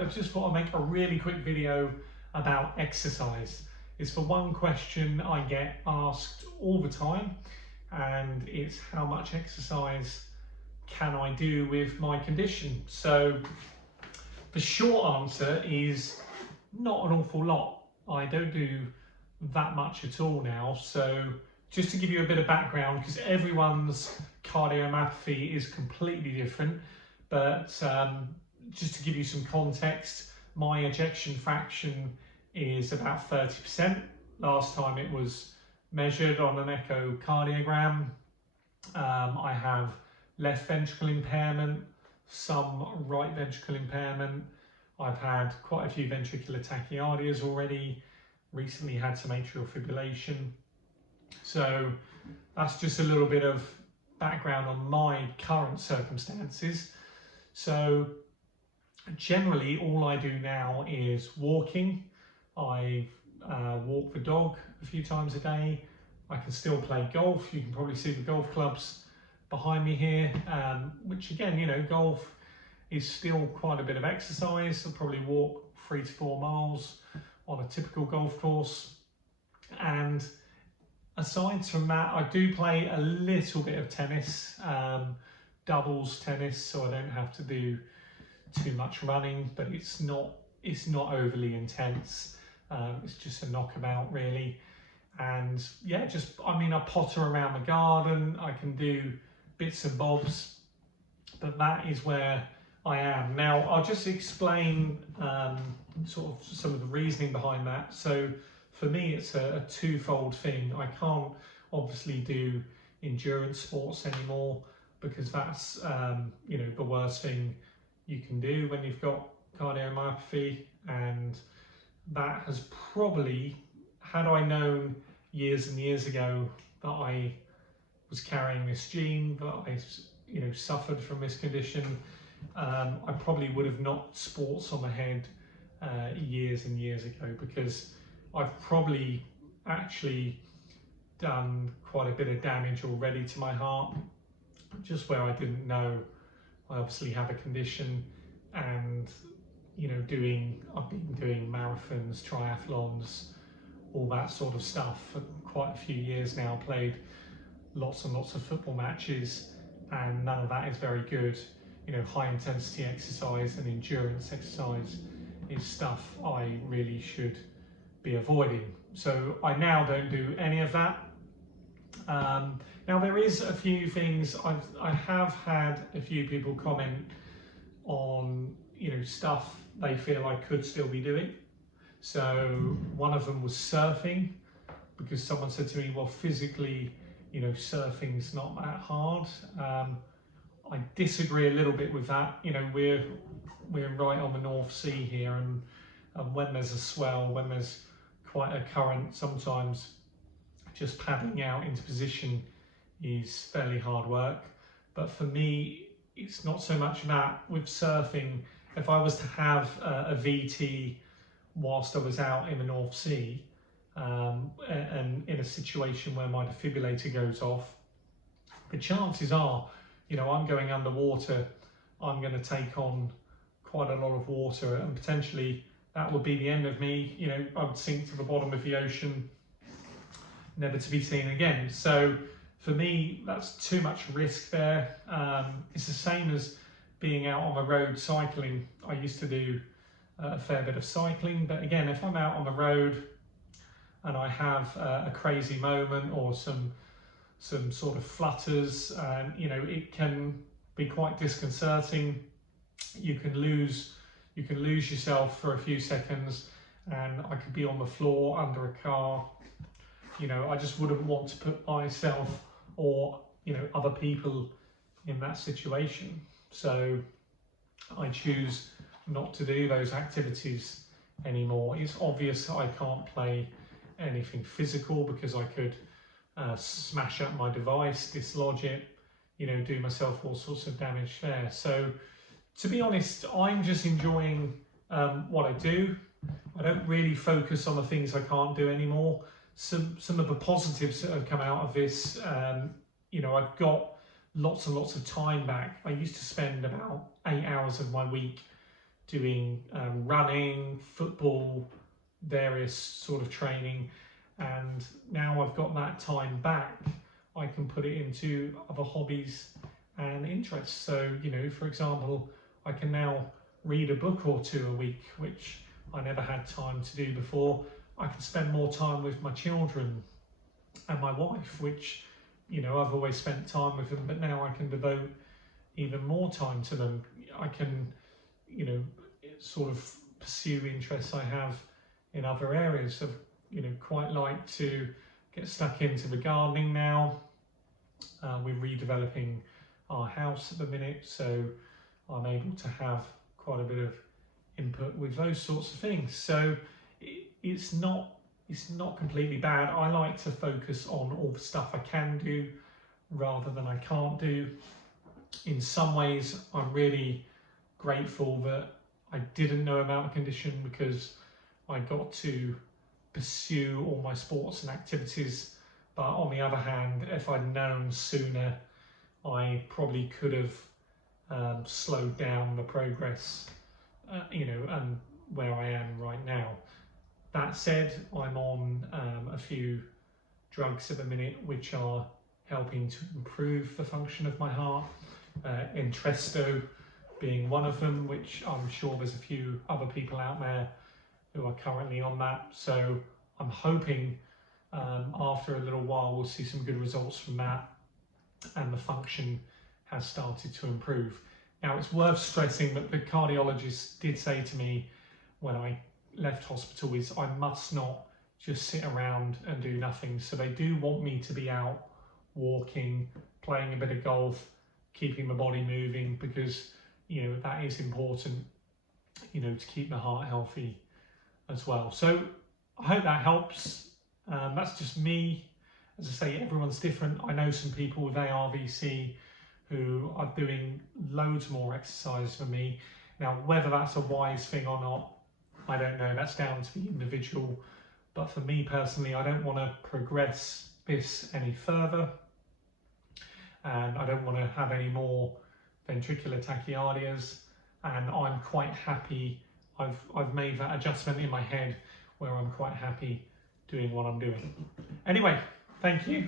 I just thought I'd make a really quick video about exercise. It's for one question I get asked all the time, and it's how much exercise can I do with my condition? So the short answer is not an awful lot. I don't do that much at all now. So just to give you a bit of background, because everyone's cardiomyopathy is completely different, but just to give you some context, my ejection fraction is about 30%. Last time it was measured on an echocardiogram. I have left ventricle impairment, some right ventricle impairment. I've had quite a few ventricular tachycardias already, recently had some atrial fibrillation. So that's just a little bit of background on my current circumstances. So generally all I do now is walking. I walk the dog a few times a day. I can still play golf. You can probably see the golf clubs behind me here, which again, you know, golf is still quite a bit of exercise. I'll probably walk 3 to 4 miles on a typical golf course. And aside from that, I do play a little bit of tennis, doubles tennis, so I don't have to do too much running, but it's not overly intense. It's just a knockabout really. And yeah, I potter around the garden. I can do bits and bobs, but that is where I am. Now, I'll just explain sort of some of the reasoning behind that. So for me, it's a twofold thing. I can't obviously do endurance sports anymore because that's you know, the worst thing you can do when you've got cardiomyopathy, and that has probably, had I known years and years ago that I was carrying this gene, that I, you know, suffered from this condition, I probably would have knocked sports on the head years and years ago, because I've probably actually done quite a bit of damage already to my heart, just where I didn't know I obviously have a condition. And you know, I've been doing marathons, triathlons, all that sort of stuff for quite a few years now, played lots and lots of football matches, and none of that is very good. You know, high intensity exercise and endurance exercise is stuff I really should be avoiding. So I now don't do any of that. Now there is a few things, I have had a few people comment on, you know, stuff they feel I could still be doing. So one of them was surfing, because someone said to me, well, physically, you know, surfing's not that hard. I disagree a little bit with that. You know, we're right on the North Sea here, and when there's a swell, when there's quite a current, sometimes just paddling out into position is fairly hard work. But for me, it's not so much that. With surfing, if I was to have a VT whilst I was out in the North Sea, and in a situation where my defibrillator goes off, the chances are, you know, I'm going underwater, I'm going to take on quite a lot of water, and potentially that would be the end of me. You know, I would sink to the bottom of the ocean, never to be seen again. So for me, that's too much risk there. It's the same as being out on the road cycling. I used to do a fair bit of cycling, but again, if I'm out on the road and I have a crazy moment or some sort of flutters, you know, it can be quite disconcerting. You can lose yourself for a few seconds, and I could be on the floor under a car. You know, I just wouldn't want to put myself or, you know, other people in that situation. So I choose not to do those activities anymore. It's obvious that I can't play anything physical, because I could smash up my device, dislodge it, you know, do myself all sorts of damage there. So to be honest, I'm just enjoying what I do. I don't really focus on the things I can't do anymore. Some of the positives that have come out of this, you know, I've got lots and lots of time back. I used to spend about 8 hours of my week doing running, football, various sort of training, and now I've got that time back, I can put it into other hobbies and interests. So, you know, for example, I can now read a book or two a week, which I never had time to do before. I can spend more time with my children and my wife, which, you know, I've always spent time with them, but now I can devote even more time to them. I can, you know, sort of pursue interests I have in other areas. Of, you know, quite like to get stuck into the gardening now. We're redeveloping our house at the minute, so I'm able to have quite a bit of input with those sorts of things. So it's not completely bad. I like to focus on all the stuff I can do rather than I can't do. In some ways, I'm really grateful that I didn't know about the condition, because I got to pursue all my sports and activities. But on the other hand, if I'd known sooner, I probably could have slowed down the progress, you know, and where I am right now. That said, I'm on a few drugs at the minute which are helping to improve the function of my heart. Entresto being one of them, which I'm sure there's a few other people out there who are currently on that. So I'm hoping after a little while we'll see some good results from that, and the function has started to improve. Now, it's worth stressing that the cardiologist did say to me when I left hospital is I must not just sit around and do nothing. So they do want me to be out walking, playing a bit of golf, keeping my body moving, because, you know, that is important, you know, to keep the heart healthy as well. So I hope that helps. That's just me. As I say, everyone's different. I know some people with ARVC who are doing loads more exercise than me. Now, whether that's a wise thing or not, I don't know. That's down to the individual. But for me personally, I don't want to progress this any further. And I don't want to have any more ventricular tachycardias. And I'm quite happy. I've made that adjustment in my head where I'm quite happy doing what I'm doing. Anyway, thank you.